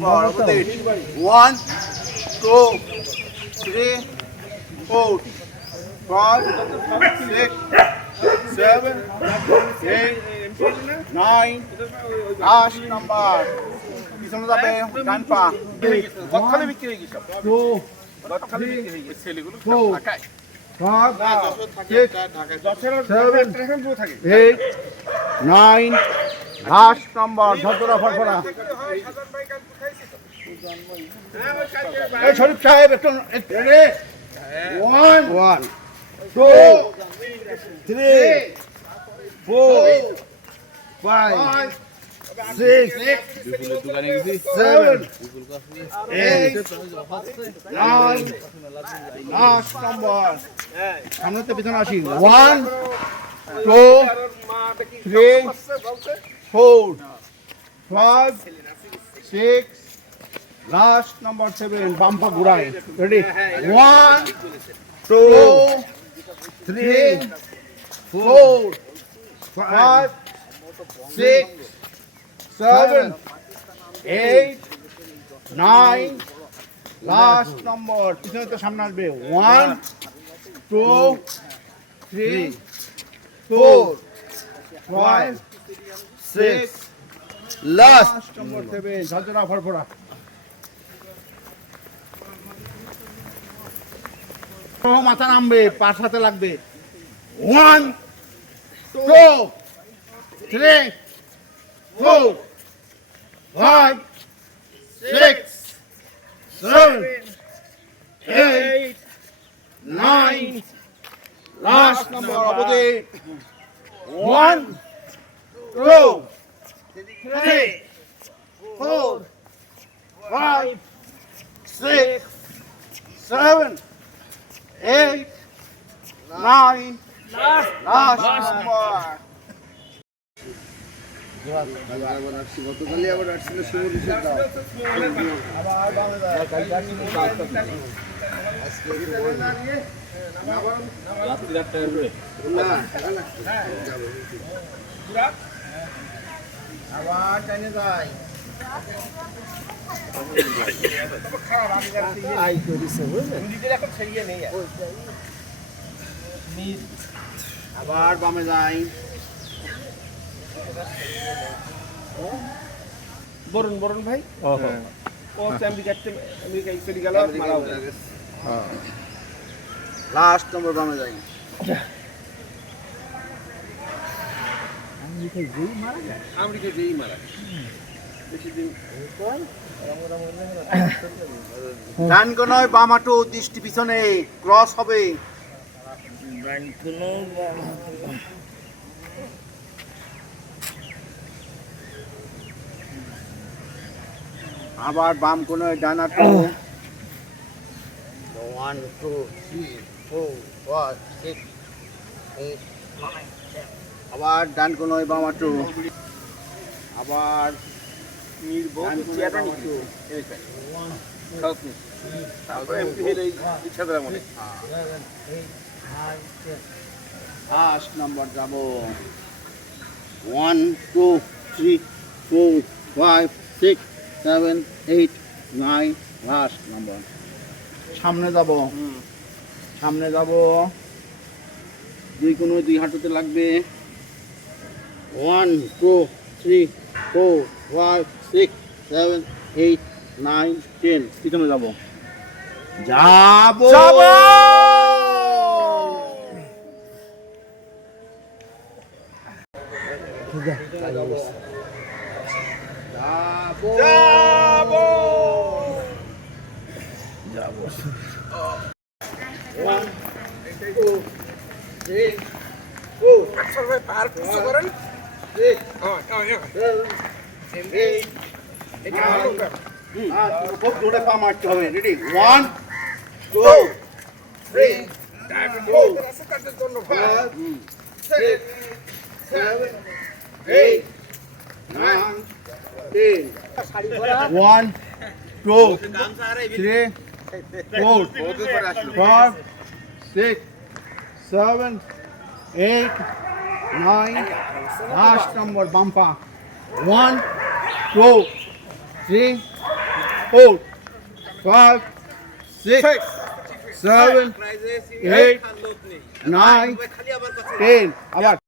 One, two, three, four, five, six, seven, eight, nine, last number. পিছনে যাবে ডান পা। গতকালে বিক্রি হয়ে গেছে। গতকালে বিক্রি হয়ে গেছে ছেলেগুলো ঢাকায়। 5, 6, 7, 8, 9, last number. ধরতরা ফরফরা। এই শরীফ সাহেব একটু রেডি 1 2 3 4 5 6 7 8 9 লাস্ট নাম্বার সামনে তো পিছনে আসি 1 2 3 4 5 6 লাস্ট নাম্বার 7 বাম্পা ঘুরাই রেডি 1 2 3 4 5 6 7 8 9 লাস্ট নাম্বার পিছনে তো সামনে আসবে 1 2 3 4 5 6 লাস্ট নাম্বার 7 ঝরঝরা ফরফরা মাথা নামবে পার সাথে লাগবে 1 2 3 4 5 6 7 8 9 last number opposite 1 2 3 4 5 6 7 8 9 last number গতকালই আবার আসছিল শিবরিশের দাও আবার বামে যায় আজকে রাত্রি 8টার উপরে না আবার টাইনে যায় আই করিছে বুঝলেন নিজের এখন ছেড়িয়ে নেই আবার বামে যায় বরুণ ভাই ও আমেরিকা চলে গেল মারা হয়ে গেছে লাস্ট নম্বর বামে যাই আমেরিকা যেই মারা বেশি দিন ডান কোন বামাটো দৃষ্টি পিছনে ক্রস হবে ডান কোন আবার বাম কোন ডানাটো 1 2 3 4 5 6 8 9 আবার ডান কোন বামাটো আবার নির্ভর চেয়ারটা নিচু এই সাউথ তারপরে এমপি হেলে ইচ্ছা ধরে মনে 8 নাম্বার যাব 1 2 3 4 5 6 7 8 9 লাস্ট নাম্বার সামনে যাব দুই হাঁটুতে লাগবে 1 2 3 4 5 6 7 8 9 10 পিছনে যাব খুব জোরে পা মারতে হবে রেডি 1 2 3 4 5 6 7 8 9 10 1 2 3 4 5 6 7 8 9 last number bumper 1 2 3 4 5 6 7 8 9 10 আবার